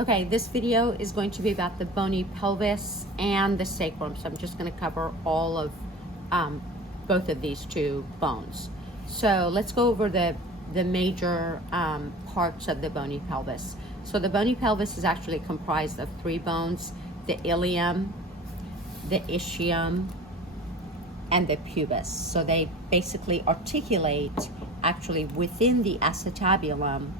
Okay, this video is going to be about the bony pelvis and the sacrum. So I'm just going to cover all of both of these two bones. So let's go over the major parts of the bony pelvis. So the bony pelvis is actually comprised of three bones: the ilium, the ischium, and the pubis. So they basically articulate actually within the acetabulum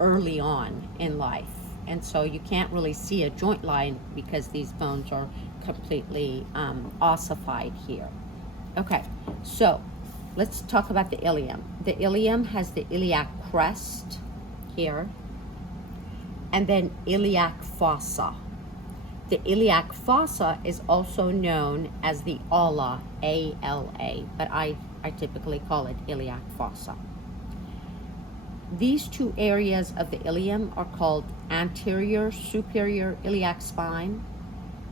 early on in life. And so you can't really see a joint line because these bones are completely ossified here. Okay, so let's talk about the ilium. The ilium has the iliac crest here, and then iliac fossa. The iliac fossa is also known as the ala, A-L-A, but I typically call it iliac fossa. These two areas of the ilium are called anterior superior iliac spine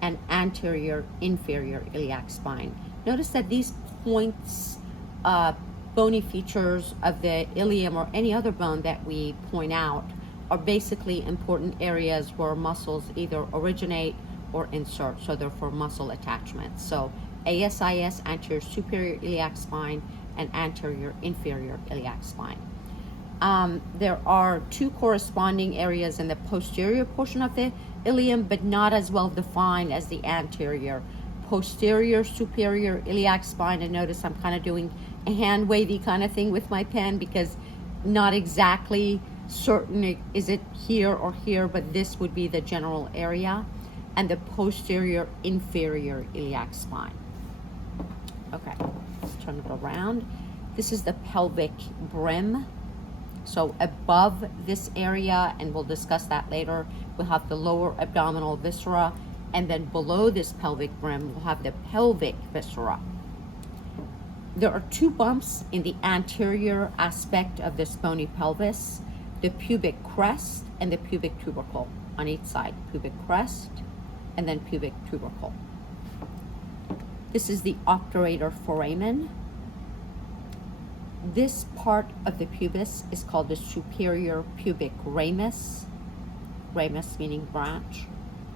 and anterior inferior iliac spine. Notice that these points, bony features of the ilium or any other bone that we point out are basically important areas where muscles either originate or insert, so they're for muscle attachment. So ASIS, anterior superior iliac spine, and anterior inferior iliac spine. There are two corresponding areas in the posterior portion of the ilium, but not as well defined as the anterior. Posterior superior iliac spine, and notice I'm kind of doing a hand wavy kind of thing with my pen because not exactly certain is it here or here, but this would be the general area. And the posterior inferior iliac spine. Okay, let's turn it around. This is the pelvic brim. So above this area, and we'll discuss that later, we'll have the lower abdominal viscera, and then below this pelvic brim, we'll have the pelvic viscera. There are two bumps in the anterior aspect of this bony pelvis: the pubic crest and the pubic tubercle on each side. Pubic crest and then pubic tubercle. This is the obturator foramen. This part of the pubis is called the superior pubic ramus, ramus meaning branch.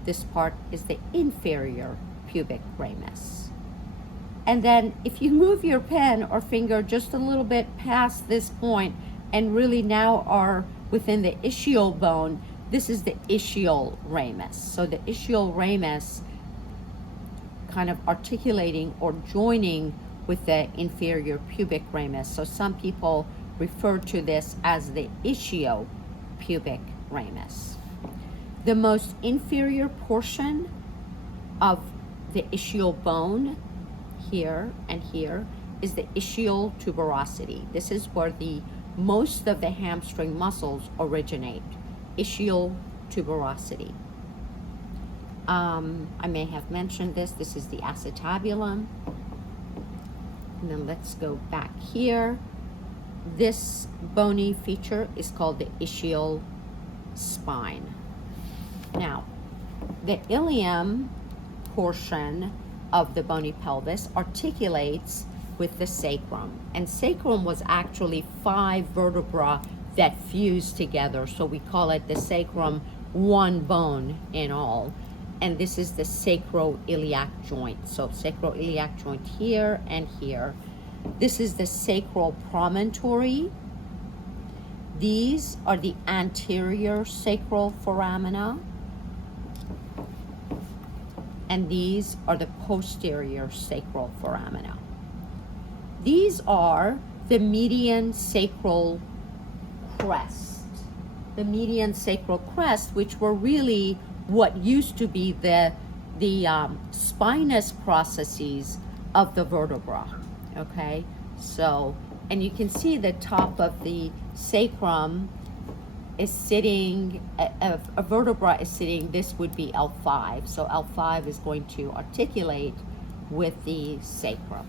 This part is the inferior pubic ramus. And then if you move your pen or finger just a little bit past this point and really now are within the ischial bone, this is the ischial ramus. So the ischial ramus kind of articulating or joining with the inferior pubic ramus. So some people refer to this as the ischio-pubic ramus. The most inferior portion of the ischial bone here and here is the ischial tuberosity. This is where the most of the hamstring muscles originate. Ischial tuberosity. I may have mentioned this. This is the acetabulum. And then let's go back here. This bony feature is called the ischial spine. Now, the ilium portion of the bony pelvis articulates with the sacrum. And sacrum was actually 5 vertebrae that fused together. So we call it the sacrum, one bone in all. And this is the sacroiliac joint. So sacroiliac joint here and here. This is the sacral promontory. These are the anterior sacral foramina. And these are the posterior sacral foramina. These are the median sacral crest. The median sacral crest, which were really what used to be the spinous processes of the vertebra. Okay, so, and you can see the top of the sacrum is sitting, a vertebra is sitting, this would be L5. So L5 is going to articulate with the sacrum.